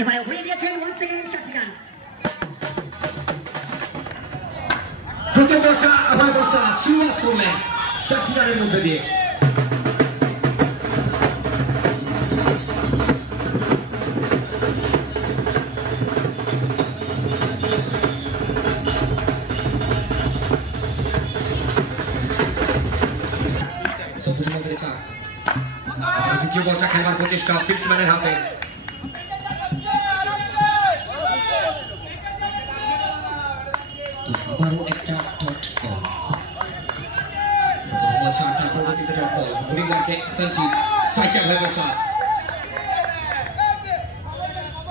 এবারে ঘুরিয়ে দিয়েছেন ওয়ান সেকেন্ড চাচিগান প্রথম বলটা আবার বসা শুরুয়াত করলেন চাচিগানের মধ্যে দিয়ে দ্বিতীয় বলটা খেলবার প্রচেষ্টা ফিল্ডসম্যানের হাতে আবারও একটা ডট বল প্রথম বল চারটা পরবর্তীতে ডট বল বুড়িগড়কে সেঞ্চি সাইকেল হয়ে বসা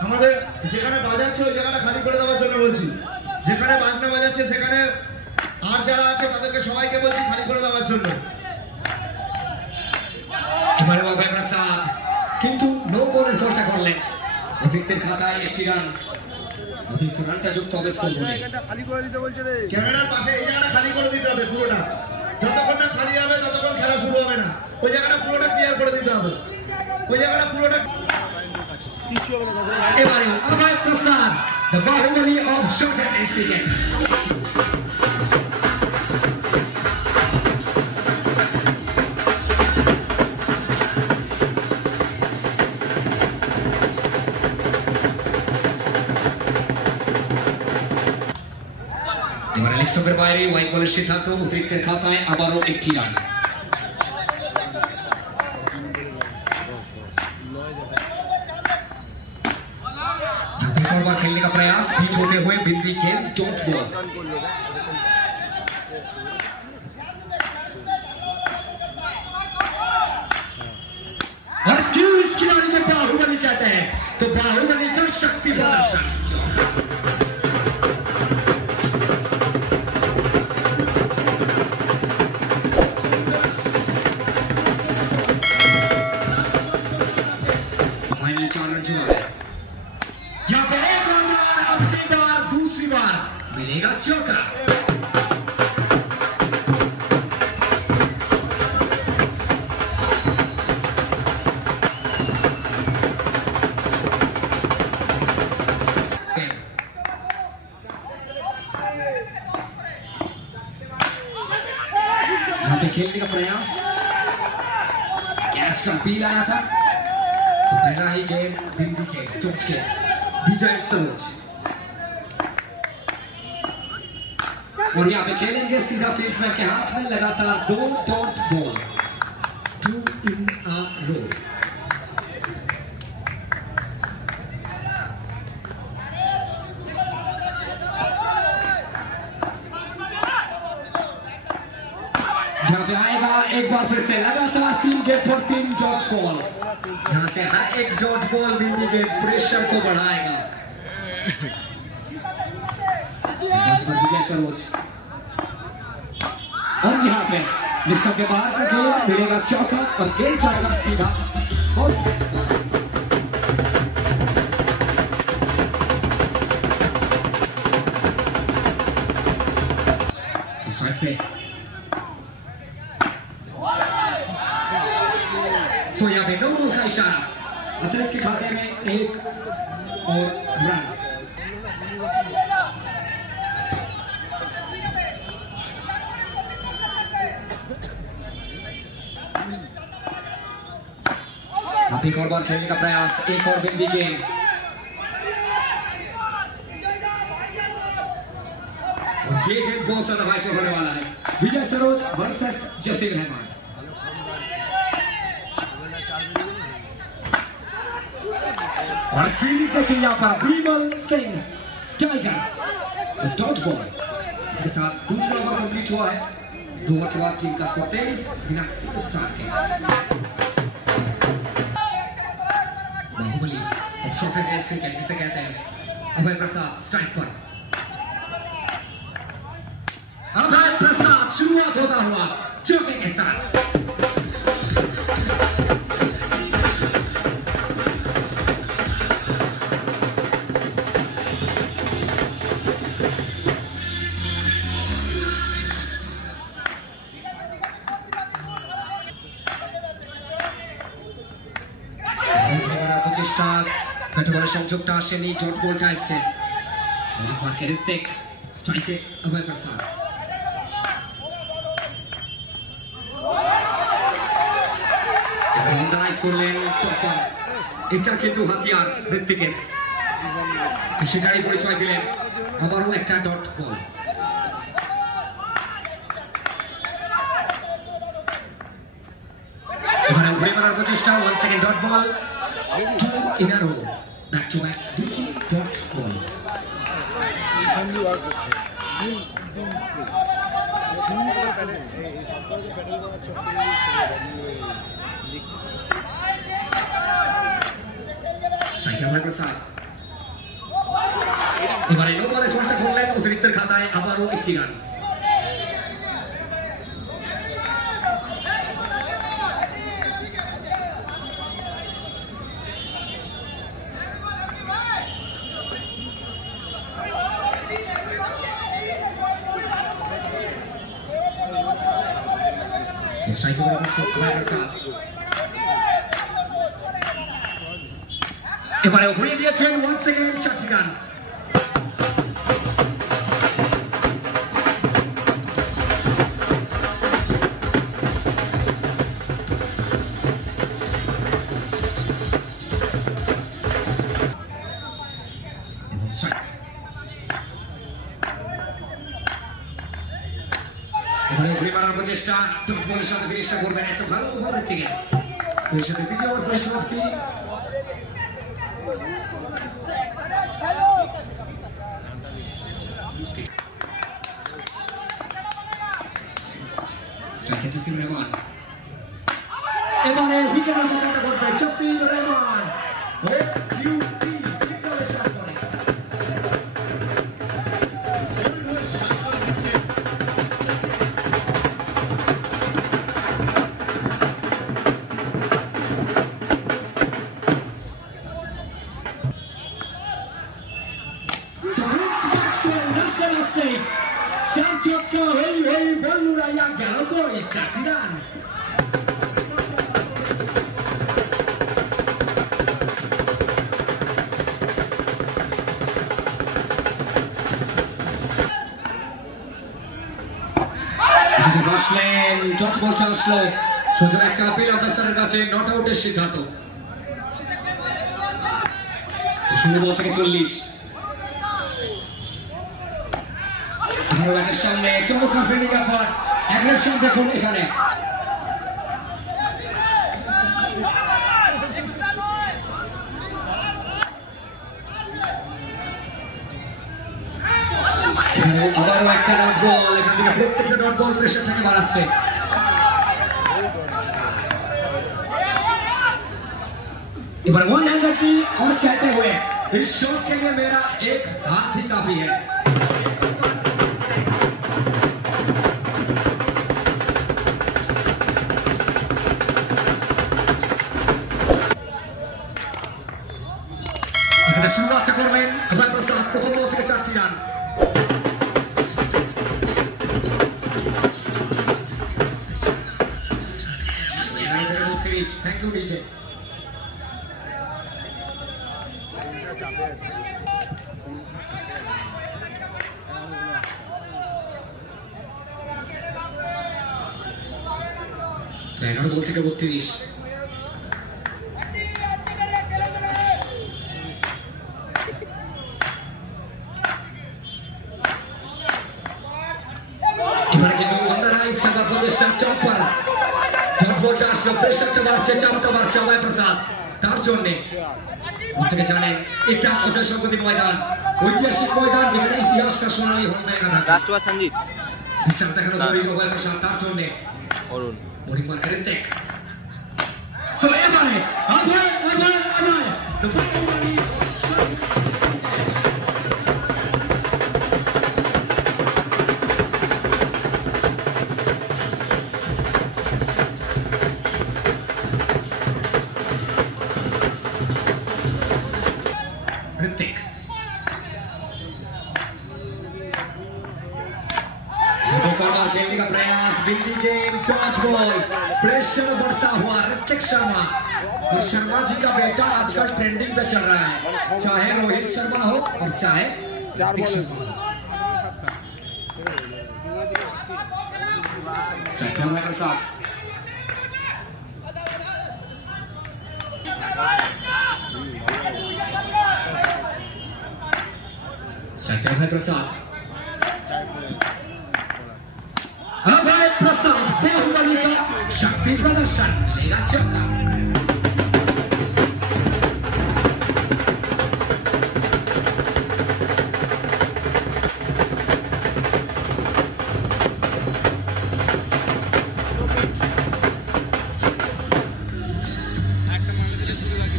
আমাদের যেখানে বাজাচ্ছে ওই জায়গাটা খালি করে দেওয়ার জন্য বলছি যেখানে বাজনা বাজাচ্ছে সেখানে আর যারা আছে তাদেরকে সবাইকে বলছি খালি করে দেওয়ার জন্য এবারে অভয় প্রসাদ কিন্তু নো বলের ফলটা করলেন অতিরিক্তের খাতায় একটি রান অতিরিক্ত রানটা যুক্ত হবে স্কোর বোর্ডে খালি করে দিতে বলছে রে ক্যামেরার পাশে এই জায়গাটা খালি করে দিতে হবে পুরোটা যতক্ষণ না খালি হবে ততক্ষণ খেলা শুরু হবে না ওই জায়গাটা পুরোটা ক্লিয়ার করে দিতে হবে ওই জায়গাটা পুরোটা কিছু হবে না এবারে অভয় প্রসাদ the Bahubali of short and cricket এবারে লেগস্টপের বাইরে হোয়াইট বলের সিদ্ধান্ত অতিরিক্তের খাতায় আবারও একটি রান खेलने का प्रयास बीच होते हुए बिंदी गेंद डॉट बॉल और क्यों इस खिलाड़ी को बाहुबली कहते हैं तो बाहुबली का शक्ति प्रदर्शन फाइनल 4 रन चुना है यहाँ पे एक और अपनी बार दूसरी बार मिलेगा चौका यहाँ पे खेलने का प्रयास कैच का फील आया था तो पहला ही गेम बिंदी के टॉप के विजय सरोज और यहाँ पे खेलेंगे सीधा फील्ड्समैन के हाथ में लगातार 2 dot ball 2 in a row यहाँ पे आएगा एक बार फिर से लगातार 3 गेट पर 3 डॉट बॉल यहाँ से हर एक डॉट बॉल बिंदी के प्रेशर को बढ़ाएगा और यहाँ पे निश्चय के बाद गेंद मिलेगा चौका और गेंद जाएगा सीधा और साइड पे तो यहाँ पे 9 का इशारा अतिरिक्त के खाते में 1 और रन एक और बार खेलने का प्रयास एक और बिंदी गेंद और ये गेंद बहुत ज्यादा वाइचर होने वाला है विजय सरोज वर्सेस जसीर रहमान और फील्डिंग देखिए यहाँ पर विमल सिंह टाइगर डॉट बॉल इसके साथ दूसरा ओवर कंप्लीट हुआ है 2 ओवर के बाद टीम का स्कोर 23 बिना किसी नुकसान के बाहुबली शॉर्ट रेस क्रिकेट जिसे कहते हैं अभय प्रसाद स्ट्राइक पर अभय प्रसाद शुरुआत होता हुआ चौके के साथ সুযোগটা আসেনি, ডট বলটা আসছে। ঋত্বিক স্ট্রাইকে অভয় প্রসাদ। করলেন এটা কিন্তু হাতিয়ার ঋত্বিকের, সেটাই পরিচয় দিলেন। আবারও একটা ডট বল। এখানে ঘুরে মারার প্রচেষ্টা, 1 second dot ball, 2 in a row, back to back দুটি ডট বল। এবারে নো বলে গোলটা করলেন, অতিরিক্তের খাতায় আবারও একটি রান। এবারে ঘুরিয়ে দিয়েছেন 1 সেকেন্ড 4টি রান। ঘুরে মারার প্রচেষ্টা, ডট বলের সাথে ফিনিশটা করবেন, একটা ভালো ওভারের থেকে এর সাথে দ্বিতীয় ওভার পরিসমাপ্তি। এবারে উইকেটের মোকাবেলা করবে জফির রহমান। বসলেন, ডট বলটা আসলো, সোজা একটা আপিল অফিসারের কাছে, নট আউটের সিদ্ধান্ত। 0 বল থেকে 40। সামনে চমৎকার ফিল্ডিং এফার্ট, অ্যাগ্রেশন দেখুন এখানে। আবারও একটা ডট বল, এখান থেকে প্রত্যেকটা ডট বল প্রেশারটাকে বাড়াচ্ছে। এবার 100 की और कहते हुए इस शॉट के लिए मेरा एक हाथ ही काफी है। শুরুয়াত করবেন অভয় প্রসাদ, প্রথম বল থেকে 4টি রান। Thank you DJ. এগারো বল থেকে 32। এবারে কিন্তু অন্ডারাইজ খেলার প্রচেষ্টা, চপ্পর বলটা আসলো, প্রেশারটা বাড়ছে, চাপটা বাড়ছে অভয় প্রসাদ। তার জন্য প্রত্যেকে জানেন এটা অজয় সংগতি ময়দান, ঐতিহাসিক ময়দান, যেখানে ইতিহাসটা সোনালী হবে। রাষ্ট্রবাদ সঞ্জিত বিশ্বাস দেখানো জরুরি অভয় প্রসাদ, তার জন্য অরুণ পরিমাণ ঋত্বিক। সো এবারে অভয় ऋत्विक कॉर्नर खेलने का प्रयास, बिंदी गेम, डॉट बॉल, प्रेशर बढ़ता हुआ ऋत्विक शर्मा। और शर्मा जी का बेटा आजकल ट्रेंडिंग पे चल रहा है, चाहे रोहित शर्मा हो और चाहे हार्दिक शर्मा हो। सेकंड है प्रसाद, सेकंड है प्रसाद। अब है प्रसाद बाहुबली का शक्ति प्रदर्शन, लेगा चक्का।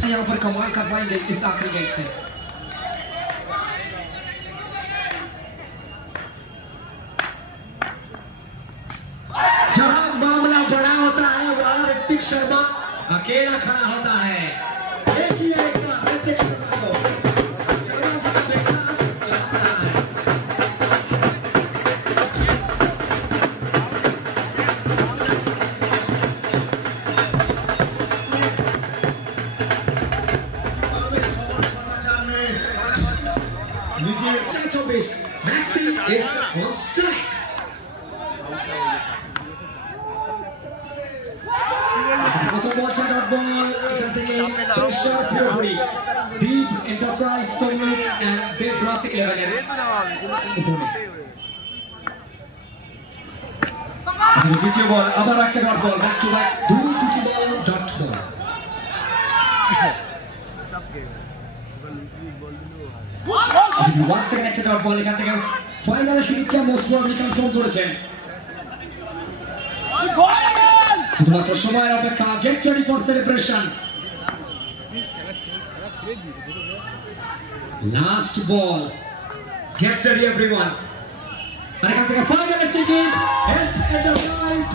यहाँ पर कमाल करवाएंगे इस आखिरी गेट से। जहां मामला बड़ा होता है वहां ऋतिक शर्मा अकेला खड़ा होता है। एक ही एक का ऋतिक शर्मा को शर्मा जी का बेटा चला पड़ा है। Maxi is on strike. Deep Enterprise Tournament and they brought 11. দ্বিতীয় বল আবার একটা dot ball, back to back দুটি ball dot ball. One second একটা ডট বল, এখান থেকে ফাইনালে শুভেচ্ছা মোসফর কনফার্ম করেছেন। শুধুমাত্র সময়ের অপেক্ষা, get ready for celebration. Last ball, get ready everyone. আর এখান থেকে ফাইনালে টিকিট এস এন্টারপ্রাইজ